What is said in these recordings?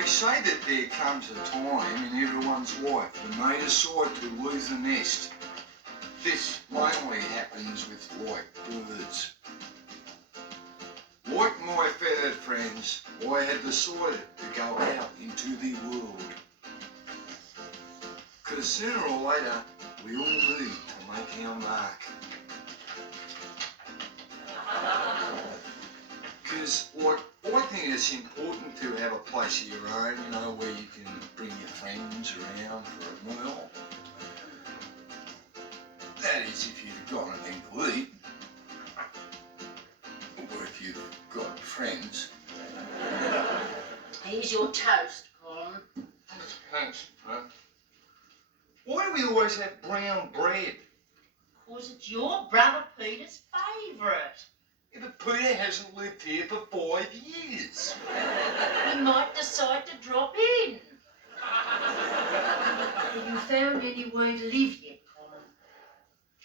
They say that there comes a time in everyone's life when they decide to leave the nest. This mainly happens with like birds. Like my feathered friends, I had decided to go out into the world. Because sooner or later, we all need to make our mark. Because, like, I think it's important to have a place of your own, you know, where you can bring your friends around for a meal. That is, if you've got anything to eat. Or if you've got friends. Here's your toast, col'n. Thanks, man. Why do we always have brown bread? Because it's your brother Peter's favourite. Yeah, but Peter hasn't lived here for 5 years. He might decide to drop in. Have you found anywhere to live yet, col'n?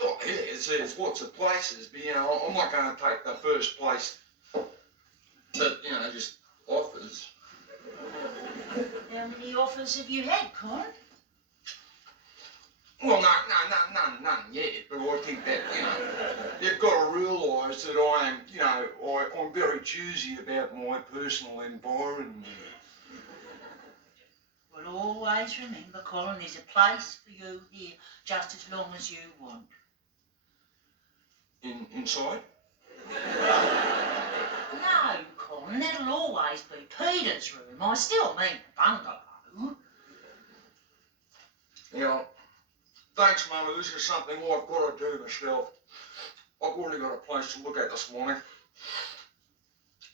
Oh, yeah, there's lots of places, but, you know, I'm not going to take the first place that, you know, just offers. How many offers have you had, col'n? Well, none yet, but I think that, you know, you've got to realise that I am, you know, I'm very choosy about my personal environment. Well, always remember, col'n, there's a place for you here just as long as you want. Inside? No, col'n, that'll always be Peter's room. I still mean the bungalow. Yeah. Thanks, Mum. This is something I've got to do myself. I've already got a place to look at this morning.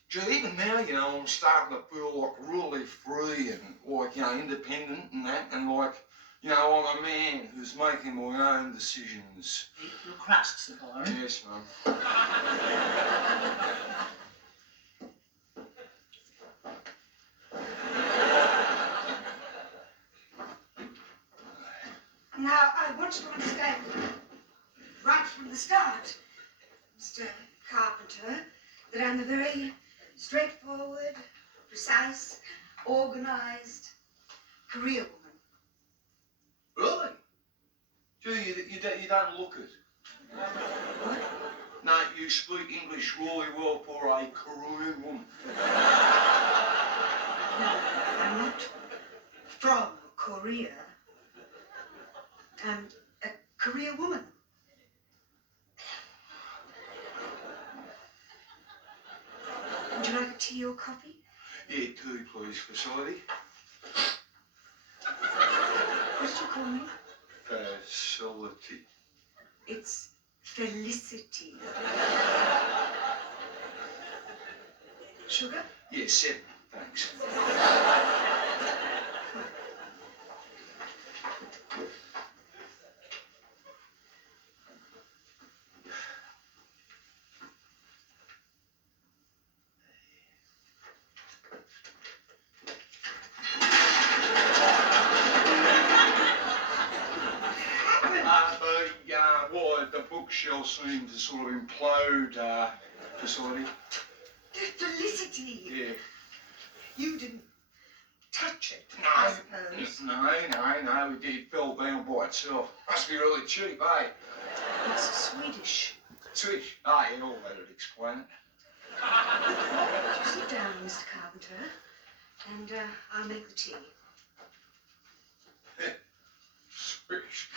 Gee, even now, you know, I'm starting to feel like really free and like, you know, independent and that, and like, you know, I'm a man who's making my own decisions. Eat your crusts, col'n. Yes, Mum. Now, I want you to understand, right from the start, Mr. Carpenter, that I'm a very straightforward, precise, organised career woman. Really? Gee, you don't look it. What? No, you speak English really well for a Korean woman. No, I'm not from Korea. I'm a career woman. Would you like a tea or coffee? Yeah, tea, please, facility. What did you call me? Facility. It's Felicity. Sugar? Yeah, 7, thanks. The bookshelf seems to sort of implode, facility. Felicity! Yeah. You didn't touch it, I suppose. No, it fell down by itself. Must be really cheap, eh? It's Swedish. Swedish? Ah, yeah, all that'd explain it. You sit down, Mr. Carpenter, and I'll make the tea. Swedish.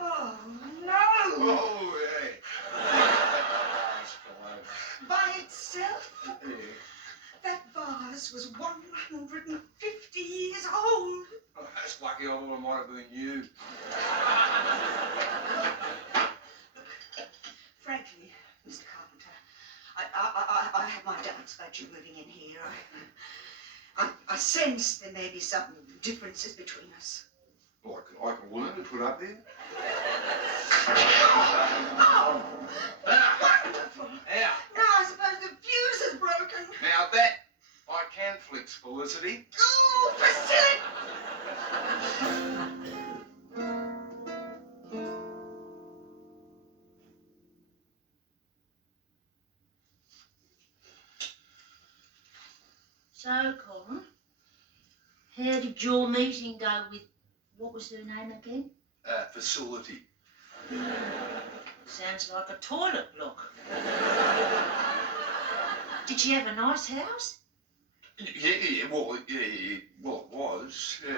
Oh, no! Oh, yeah. By itself? Yeah. That vase was 150 years old. Oh, that's lucky. I thought it might have been you. Frankly, Mr. Carpenter, I have my doubts about you moving in here. I sense there may be some differences between us. I can learn to put up there. Oh, wonderful. Now, Now I suppose the fuse is broken. now that I can fix, Felicity. Oh, Priscilla! So, Colin, how did your meeting go with, what was her name again? Facility. Sounds like a toilet block. Did she have a nice house? Well, it was. Yeah.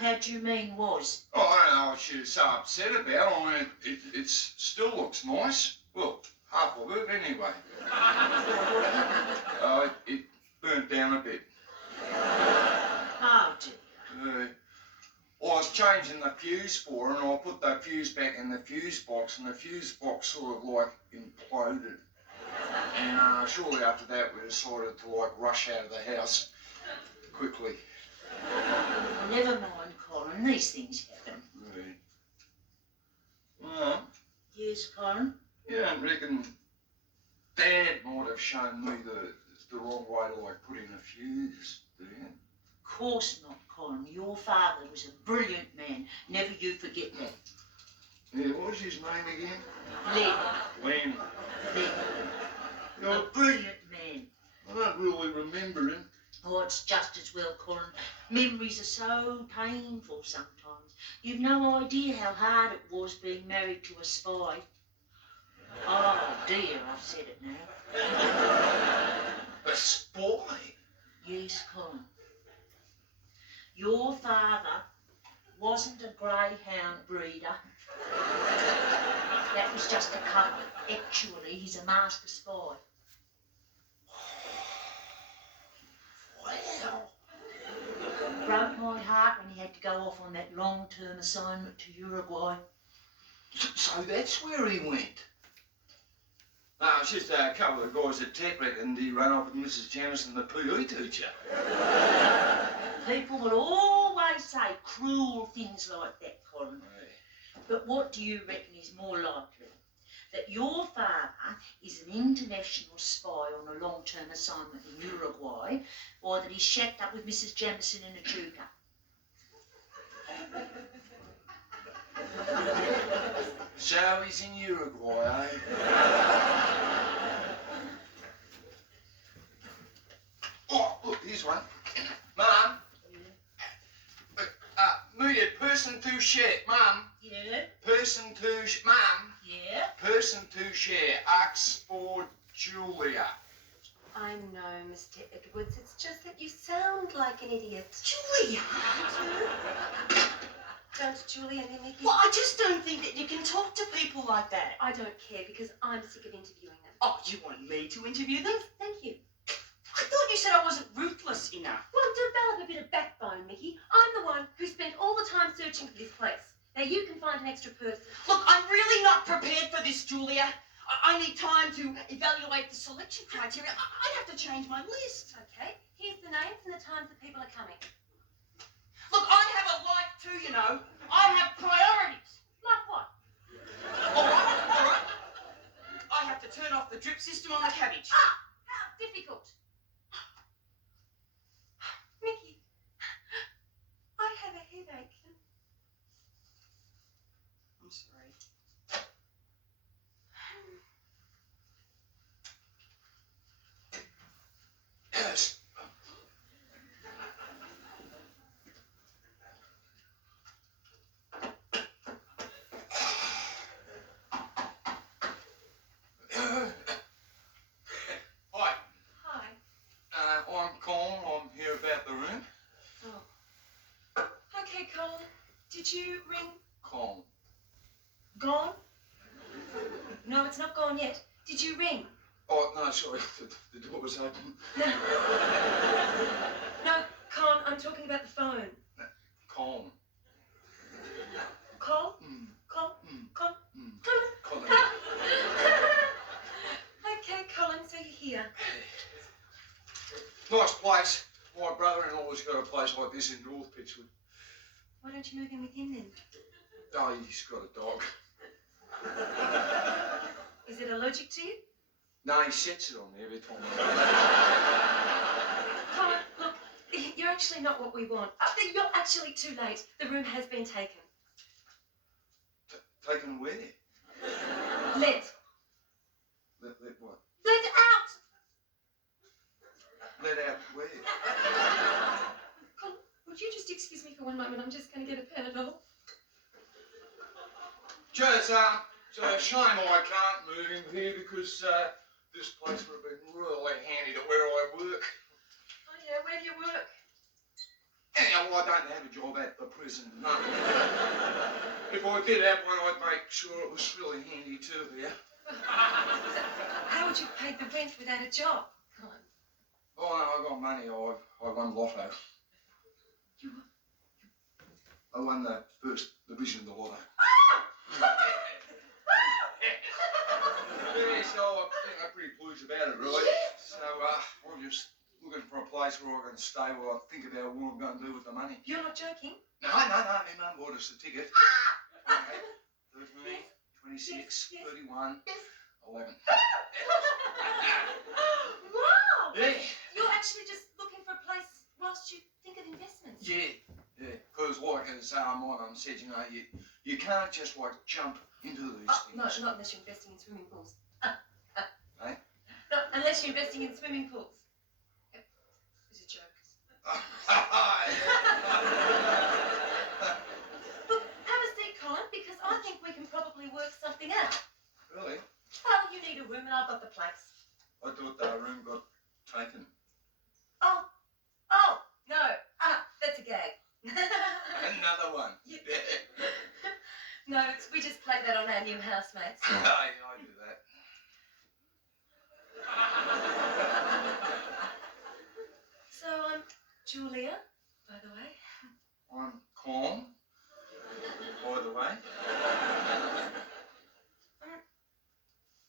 How do you mean was? Oh, I don't know what she was so upset about. I mean, it still looks nice. Well, half of it anyway. It burnt down a bit. Oh dear. I was changing the fuse for her, and I put the fuse back in the fuse box, and the fuse box sort of like imploded. And shortly after that, we decided to like rush out of the house quickly. Never mind, Colin. These things happen. Really. Well, Yes, Colin? you don't reckon Dad might have shown me the wrong way to like put in a fuse, do you? Of course not, Colin. Your father was a brilliant man. Never you forget that. Yeah, what was his name again? Len. Len. Len. Yeah, A brilliant man. I don't really remember him. Oh, it's just as well, Colin. Memories are so painful sometimes. You've no idea how hard it was being married to a spy. Oh, dear, I've said it now. A spy? Yes, Colin. Your father wasn't a greyhound breeder. That was just a cover. Actually, he's a master spy. Wow. Broke my heart when he had to go off on that long-term assignment to Uruguay. So that's where he went? No, it's just a couple of guys at Tech reckoned he ran off with Mrs. Jamison, the PE teacher. People will always say cruel things like that, Colin. But what do you reckon is more likely? That your father is an international spy on a long-term assignment in Uruguay, or that he's shacked up with Mrs. Jamison in a Chuka? So he's in Uruguay, eh? Oh, look, here's one. Mum? Needed person to share. Mum? Yeah? Person to Mum? Yeah? Person to share. Ask for Julia. I know, Mr. Edwards. It's just that you sound like an idiot. Julia! Don't Julia and Mickey? Well, I just don't think that you can talk to people like that. I don't care because I'm sick of interviewing them. Oh, you want me to interview them? Yes, thank you. I thought you said I wasn't ruthless enough. Well, develop a bit of backbone, Mickey. I'm the one who spent all the time searching for this place. Now you can find an extra person. Look, I'm really not prepared for this, Julia. I need time to evaluate the selection criteria. I'd have to change my list. Okay, here's the names and the times that people are coming. Look, I have a life too, you know. I have priorities. Like what? All right. I have to turn off the drip system on the cabbage. Ah, how difficult. Mickey, I have a headache. I'm sorry. Yes. Hi. Hi. I'm col'n. I'm here about the room. Oh. Okay, Cole. Did you ring? Col'n. Gone? No, it's not gone yet. Did you ring? Oh, no, sorry. The door was open. No. No, Con, I'm talking about the phone. Col'n. Cole? Mm. Cole? Mm. Con? Mm. Colin? Col'n. Okay, Colin, so you're here. Nice place. My brother-in-law's got a place like this in North Pittswood. Why don't you move in with him then? Oh, he's got a dog. Is it allergic to you? No, he sets it on me every time. Colin, look, you're actually not what we want. You're actually too late. The room has been taken. Taken where? Let Let what? out! Let out where? Colin, would you just excuse me for one moment? I'm just going to get a Panadol. Joe, it's a shame I can't move in here because this place would have been really handy to where I work. Oh yeah, where do you work? Anyhow, I don't have a job at the prison, no. If I did have one, I'd make sure it was really handy too there. How would you pay the rent without a job? Colin. Oh no, I got money. I won lotto. You I won the first division of the lotto. Yeah, so I'm pretty pleased about it, really. So I'm just looking for a place where I can stay while I think about what I'm going to do with the money. You're not joking? No, my mum bought us a ticket. Okay. 13, 26, Yes. 31, 11. Wow! Yeah. You're actually just looking for a place whilst you think of investments. Yeah. Because like as my mum said, you know, you can't just like jump into these things. No, not unless you're investing in swimming pools. Eh? No, unless you're investing in swimming pools. It was a joke. Look, have a seat, Colin, because I think we can probably work something out. Really? Well, you need a room and I've got the place. I thought the room got taken. Oh, no. That's a gag. Another one. Yeah. No, we just played that on our new housemates. I do that. So, I'm Julia, by the way. I'm calm, by the way.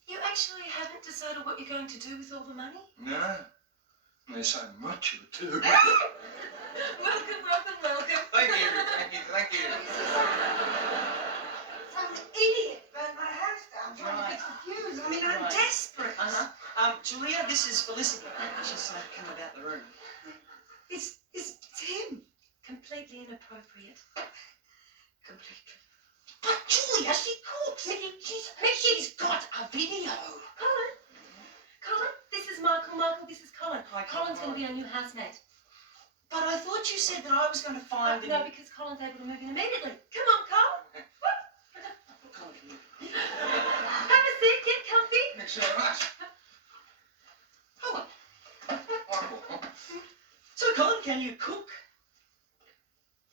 You actually haven't decided what you're going to do with all the money? No. And there's so much of it too. Welcome, welcome, welcome. Thank you. Some idiot burned my house down trying to fix the fuse. I mean, I'm Right. desperate. Julia, this is Felicity. She's come about the room. It's him. Completely inappropriate. Completely. But Julia, she cooks. She's got a video. Colin, this is Michael. Michael, this is Colin. Hi, Colin's going to Colin. be our new housemate. But I thought you said that I was going to find the No, because Colin's able to move in immediately. Come on, Colin. Colin, can you- Have a seat, get comfy. Thanks so much. Colin. Michael. So, Colin, can you cook?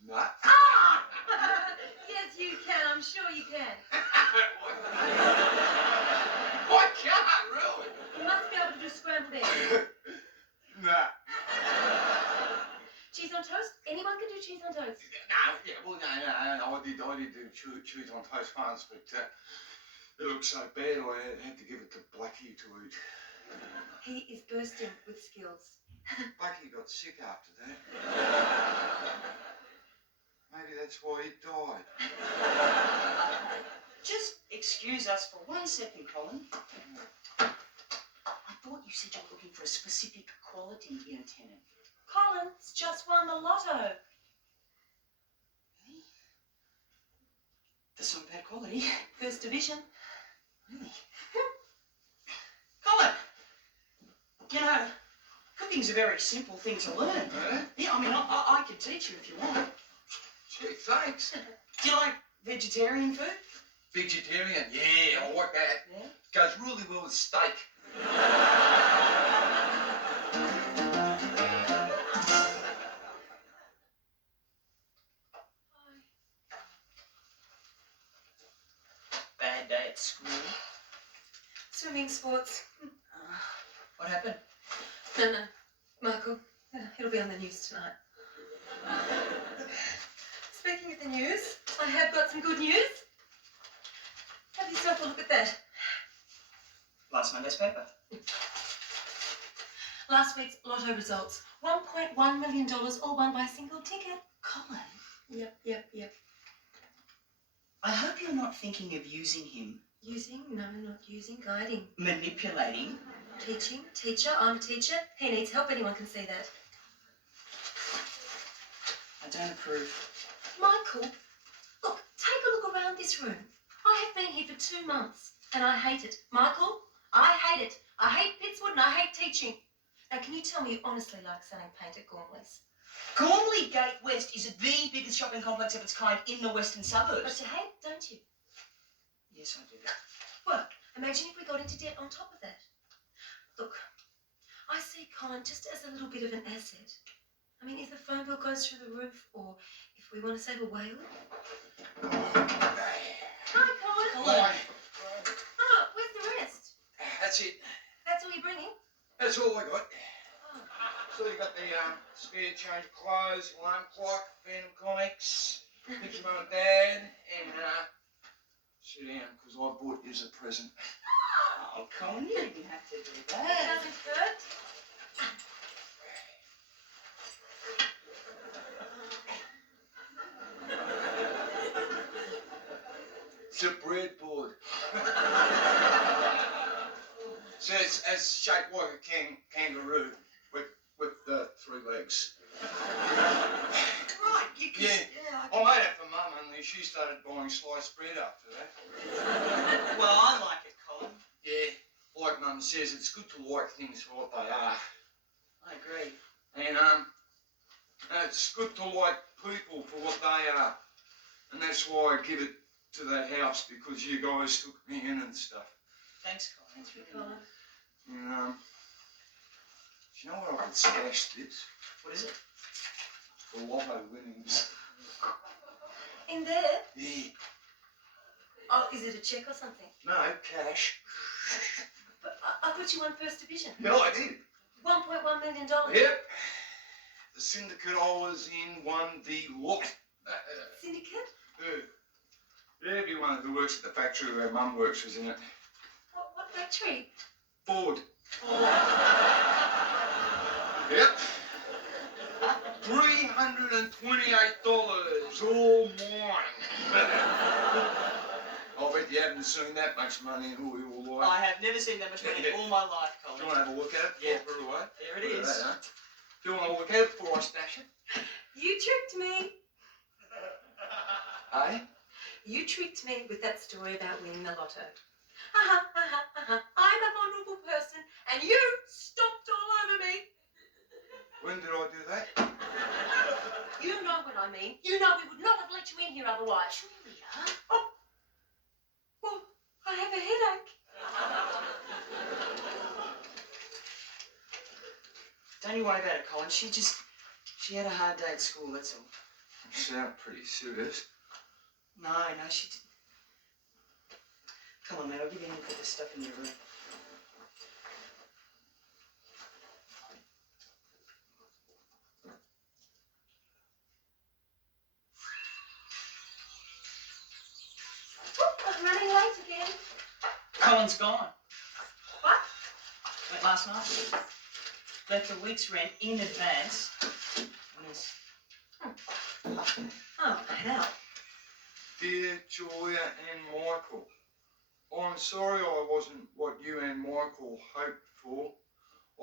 No. Yes, you can. I'm sure you can. I can't, really. You must be able to do scrambled eggs. No. Cheese on toast? Anyone can do cheese on toast. No. I did do cheese on toast once, but it looked so bad I had to give it to Blackie to eat. He is bursting with skills. Blackie got sick after that. Maybe that's why he died. Just excuse us for 1 second, Colin. I thought you said you were looking for a specific quality in a tenant. Colin's just won the lotto. Really? That's not bad quality. First division. Really? Colin! You know, cooking's a very simple thing to learn. Eh? Yeah, I mean, I could teach you if you want. Gee, thanks. Do you like vegetarian food? Vegetarian? Yeah, I like that. Yeah. Goes really well with steak. Bad day at school. Swimming sports. What happened? No, Michael, it'll be on the news tonight. Speaking of the news, I have got some good news. Have yourself a look at that. Last Monday's paper. Last week's lotto results. $1.1 million all won by a single ticket. Colin, Yep. I hope you're not thinking of using him. Using? No, not using. Guiding. Manipulating. Teaching. Teacher. I'm a teacher. He needs help. Anyone can see that. I don't approve. Michael, look, take a look around this room. I have been here for 2 months and I hate it. Michael, I hate it. I hate Pittswood and I hate teaching. Now, can you tell me you honestly like selling paint at Gormley's? Gormley Gate West is the biggest shopping complex of its kind in the western But suburbs. you hate it, don't you? Yes, I do. Well, imagine if we got into debt on top of that. Look, I see Colin just as a little bit of an asset. I mean, if the phone bill goes through the roof or if we want to save a whale. Hi, Colin. Right. Oh, where's the rest? That's it. That's all you're bringing? That's all I got. Oh. So you got the spare change of clothes, alarm clock, Phantom comics, picture of mum and dad, and sit down because I bought you as a present. Oh, Colin, you didn't have to do That that. sounds good. It's a breadboard. So it's shaped like a kangaroo with the 3 legs. Right, you can... Yeah. I made it for Mum and she started buying sliced bread after that. Well, I like it, Colin. Yeah, like Mum says, it's good to like things for what they are. I agree. And it's good to like people for what they are. And that's why I give it to the house, because you guys took me in and stuff. Thanks, Colin. Thanks for calling. And do you know what I could stash this? What is it? The lotto winnings. In there? Yeah. Oh, is it a cheque or something? No, cash. But I thought you won first division. Yeah, I did. $1.1 million. Yep. The syndicate I was in won the lot. Syndicate? Yeah, everyone who works at the factory where Mum works was in it. What factory? Ford. Yep. $328, all mine. I bet you haven't seen that much money in all your life. I have never seen that much money in all my life, Do Colin. you want to have a look at it? Yeah. Put it away. There it Look at is. that, huh? Do you want to look at it before I stash it? You tricked me. Eh? You tricked me with that story about winning the lotto. I'm a vulnerable person and you stomped all over me. When did I do that? You know what I mean. You know we would not have let you in here otherwise. Julia? Oh. Well, I have a headache. Don't you worry about it, Colin. She had a hard day at school, that's all. You sound pretty serious. No, she didn't. Come on, mate, I'll give you a hand to put this stuff in your room. I'm running late again. Colin's gone. What? Went last night. Left a week's rent in advance. Yes. Oh, hell. Dear Julia and Michael, I'm sorry I wasn't what you and Michael hoped for.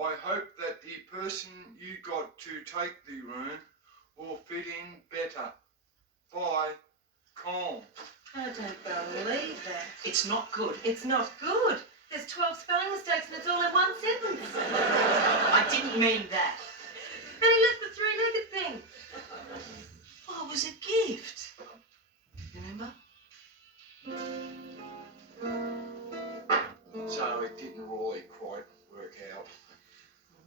I hope that the person you got to take the room will fit in better. Bye, col'n. I don't believe that. It's not good. It's not good. There's 12 spelling mistakes and it's all in one sentence. I didn't mean that. And he left the 3-legged thing. Oh, it was a gift. Remember? So it didn't really quite work out.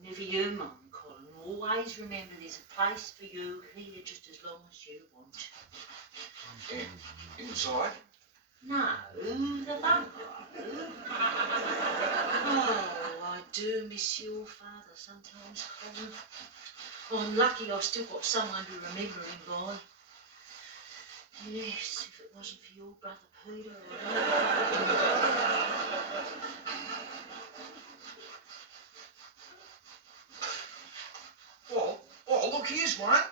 Never you mind, Colin. Always remember there's a place for you here just as long as you want. Inside? No, the bungalow. Oh, I do miss your father sometimes, Colin. I'm lucky I've still got someone to remember him by. Yes, if it wasn't for your brother Peter, Oh, look, here's one.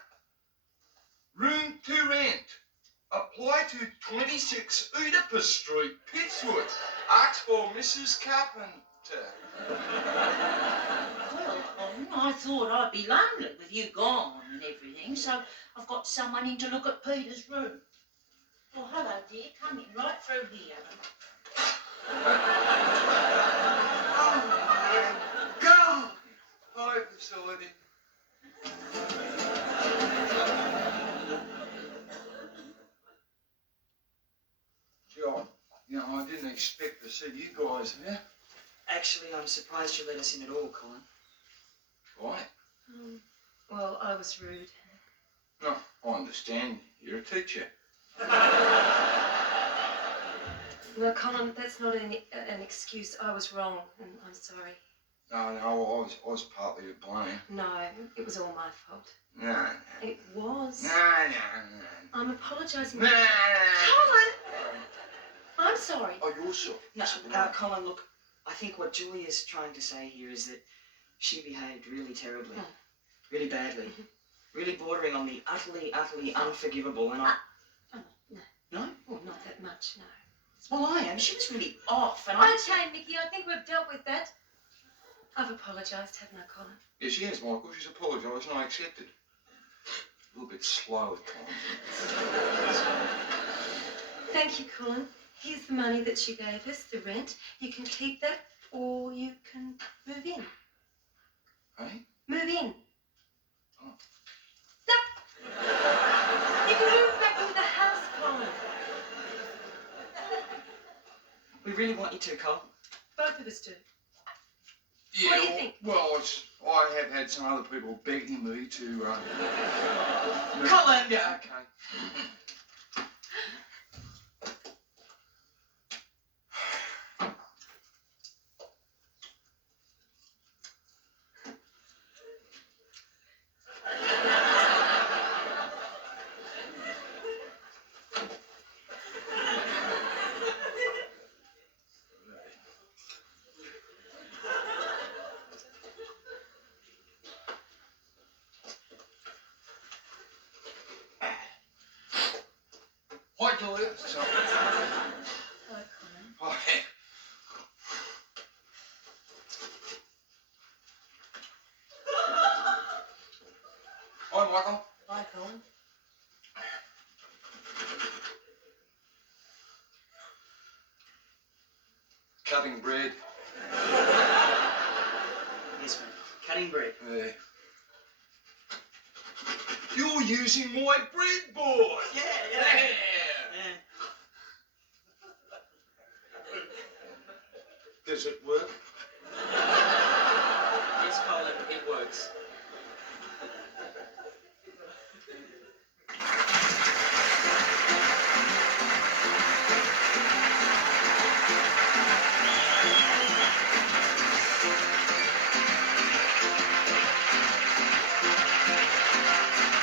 Room 2 rent. Apply to 26 Oedipus Street, Pittswood. Ask for Mrs. Carpenter. Well, I thought I'd be lonely with you gone and everything, so I've got someone in to look at Peter's room. Oh, hello, dear. Come in right through here. Oh, my God. Hi, facility. Gee, I didn't expect to see you guys here. Actually, I'm surprised you let us in at all, Colin. Why? Well, I was rude. No, I understand. You're a teacher. No, Colin, that's not an excuse. I was wrong, and I'm sorry. No, I was partly to blame. No, it was all my fault. No. It was. No. I'm apologising. No. Colin! I'm sorry. Oh, you're sorry. No, Colin, look, I think what Julia's trying to say here is that she behaved really terribly, really badly, really bordering on the utterly unforgivable, and I... No? Well, not that much, no. Well, I am. She was really off, and Okay, Mickey, I think we've dealt with that. I've apologised, haven't I, Colin? Yeah, she has, Michael. She's apologised and I accepted. A little bit slow at times. Thank you, Colin. Here's the money that you gave us, the rent. You can keep that, or you can move in. Hey? Move in. Oh. No. You can move back into the house, Colin. we really want you to, Colin. Both of us do. Yeah, What do you think? Well, I have had some other people begging me to... Colin! Yeah, okay. Hi, Julia. So, Hello, Colin. hi. Hi, Michael. Bye, Colin. Cutting bread. Yes, mate. Cutting bread. Yeah. You're using my breadboard. Yeah. Does it work? Yes, Colin, it works.